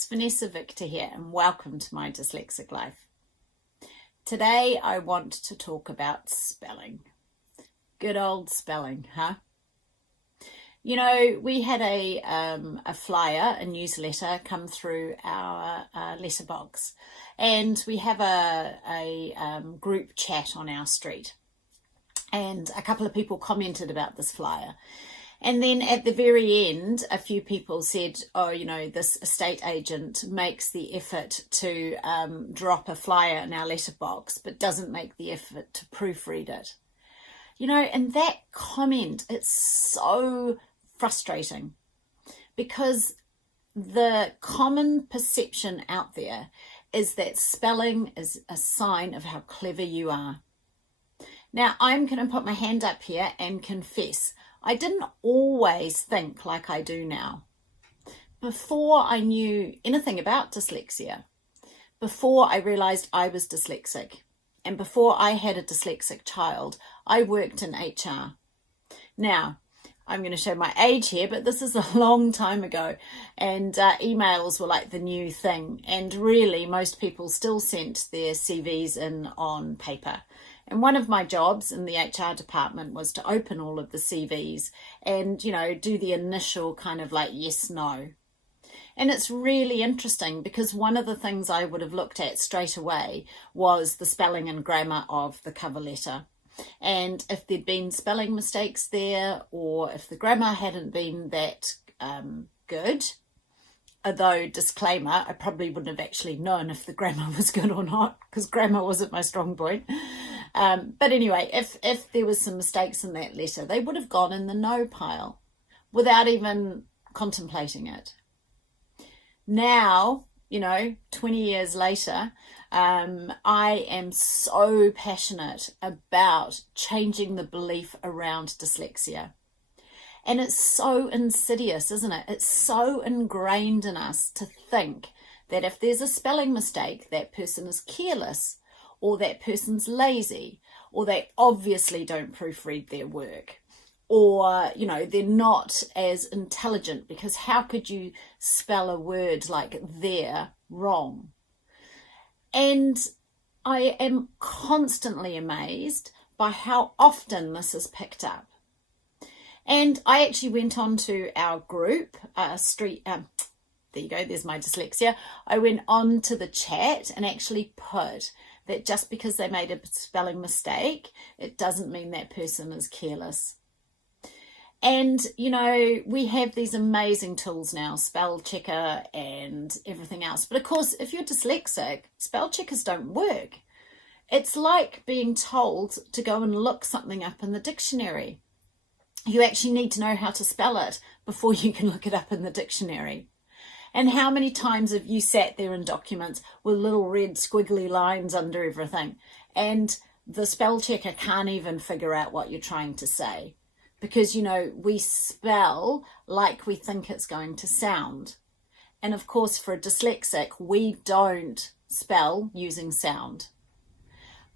it's Vanessa Victor here, and welcome to my Dyslexic Life. Today I want to talk about spelling. Good old spelling, huh? You know, we had a flyer, a newsletter come through our letterbox, and we have a group chat on our street, and a couple of people commented about this flyer. And then at the very end, a few people said, oh, you know, this estate agent makes the effort to drop a flyer in our letterbox, but doesn't make the effort to proofread it. You know, and that comment, it's so frustrating because the common perception out there is that spelling is a sign of how clever you are. Now, I'm going to put my hand up here and confess, I didn't always think like I do now. Before I knew anything about dyslexia, before I realized I was dyslexic, and before I had a dyslexic child, I worked in HR. Now, I'm going to show my age here, but this is a long time ago, and emails were like the new thing, and really most people still sent their CVs in on paper. And one of my jobs in the HR department was to open all of the CVs and, you know, do the initial kind of like yes, no. And it's really interesting because one of the things I would have looked at straight away was the spelling and grammar of the cover letter. And if there'd been spelling mistakes there, or if the grammar hadn't been that good, although disclaimer, I probably wouldn't have actually known if the grammar was good or not, because grammar wasn't my strong point. But anyway, if there was some mistakes in that letter, they would have gone in the no pile without even contemplating it. Now, you know, 20 years later, I am so passionate about changing the belief around dyslexia. And it's so insidious, isn't it? It's so ingrained in us to think that if there's a spelling mistake, that person is careless, or that person's lazy, or they obviously don't proofread their work, or, you know, they're not as intelligent, because how could you spell a word like there wrong? And I am constantly amazed by how often this is picked up. And I actually went on to our group, there you go, there's my dyslexia. I went on to the chat and actually put that just because they made a spelling mistake, it doesn't mean that person is careless. And, you know, we have these amazing tools now, spell checker and everything else. But of course, if you're dyslexic, spell checkers don't work. It's like being told to go and look something up in the dictionary. You actually need to know how to spell it before you can look it up in the dictionary. And how many times have you sat there in documents with little red squiggly lines under everything, and the spell checker can't even figure out what you're trying to say? Because, you know, we spell like we think it's going to sound. And of course, for a dyslexic, we don't spell using sound.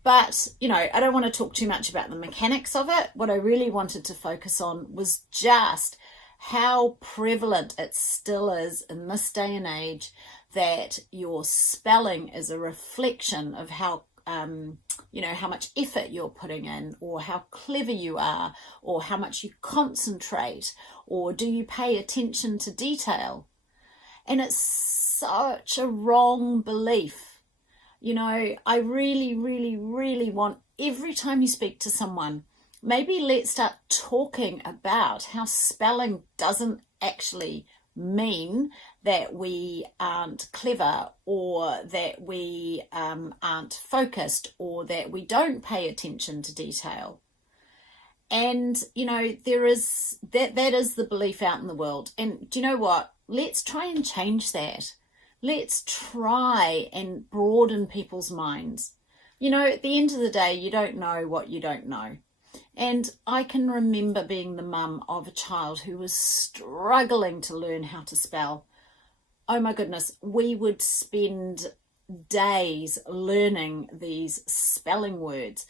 But, you know, I don't want to talk too much about the mechanics of it. What I really wanted to focus on was just how prevalent it still is in this day and age that your spelling is a reflection of how, you know, how much effort you're putting in, or how clever you are, or how much you concentrate, or do you pay attention to detail? And it's such a wrong belief. You know, I really, really, really want every time you speak to someone, maybe let's start talking about how spelling doesn't actually mean that we aren't clever, or that we aren't focused, or that we don't pay attention to detail. And, you know, there is that is the belief out in the world. And do you know what? Let's try and change that. Let's try and broaden people's minds. You know, at the end of the day, you don't know what you don't know. And I can remember being the mum of a child who was struggling to learn how to spell. Oh my goodness, we would spend days learning these spelling words.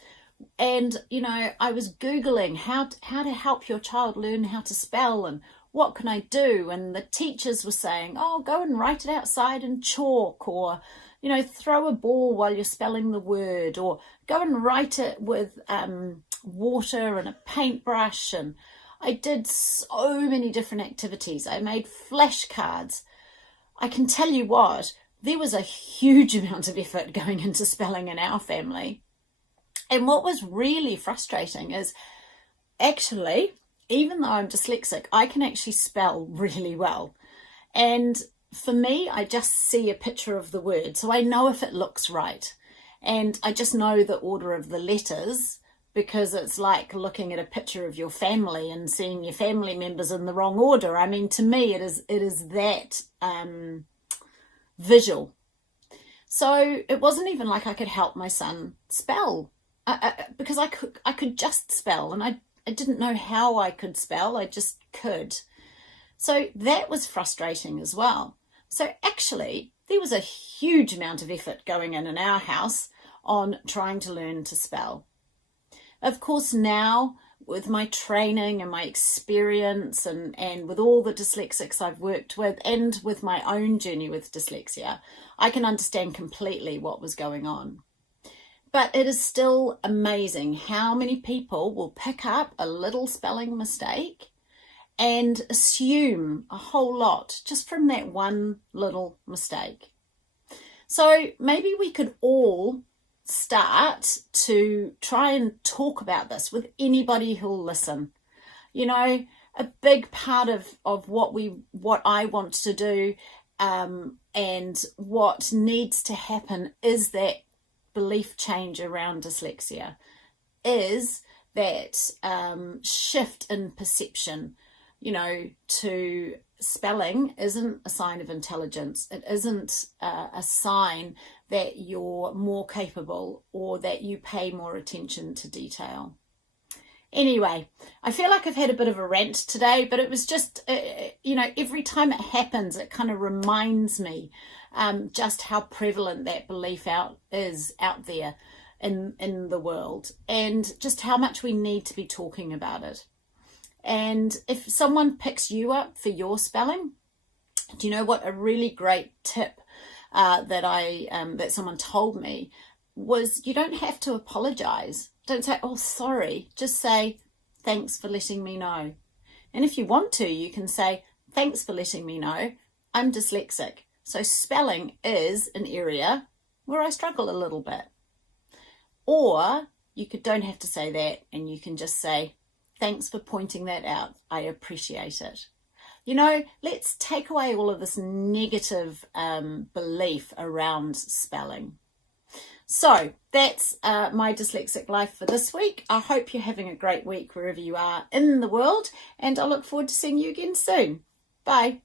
And, you know, I was Googling how to help your child learn how to spell, and what can I do? And the teachers were saying, oh, go and write it outside in chalk, or, you know, throw a ball while you're spelling the word, or go and write it with water and a paintbrush. And I did so many different activities. I made flashcards. I can tell you what, there was a huge amount of effort going into spelling in our family. And what was really frustrating is, actually, even though I'm dyslexic, I can actually spell really well. And for me, I just see a picture of the word, so I know if it looks right. And I just know the order of the letters, because it's like looking at a picture of your family and seeing your family members in the wrong order. I mean, to me, it is that visual. So it wasn't even like I could help my son spell, because I could just spell, and I didn't know how I could spell. I just could. So that was frustrating as well. So actually, there was a huge amount of effort going in our house on trying to learn to spell. Of course, now with my training and my experience and with all the dyslexics I've worked with, and with my own journey with dyslexia, I can understand completely what was going on. But it is still amazing how many people will pick up a little spelling mistake and assume a whole lot just from that one little mistake. So maybe we could all start to try and talk about this with anybody who'll listen. You know, a big part of what I want to do and what needs to happen is that belief change around dyslexia, is that shift in perception, you know, to spelling isn't a sign of intelligence. It isn't a sign that you're more capable or that you pay more attention to detail. Anyway, I feel like I've had a bit of a rant today, but it was just, you know, every time it happens, it kind of reminds me just how prevalent that belief is out there in the world, and just how much we need to be talking about it. And if someone picks you up for your spelling, do you know what a really great tip that someone told me was? You don't have to apologize. Don't say, oh, sorry. Just say, thanks for letting me know. And if you want to, you can say, thanks for letting me know. I'm dyslexic, so spelling is an area where I struggle a little bit. Or don't have to say that, and you can just say, thanks for pointing that out. I appreciate it. You know, let's take away all of this negative belief around spelling. So that's my dyslexic life for this week. I hope you're having a great week wherever you are in the world, and I look forward to seeing you again soon. Bye.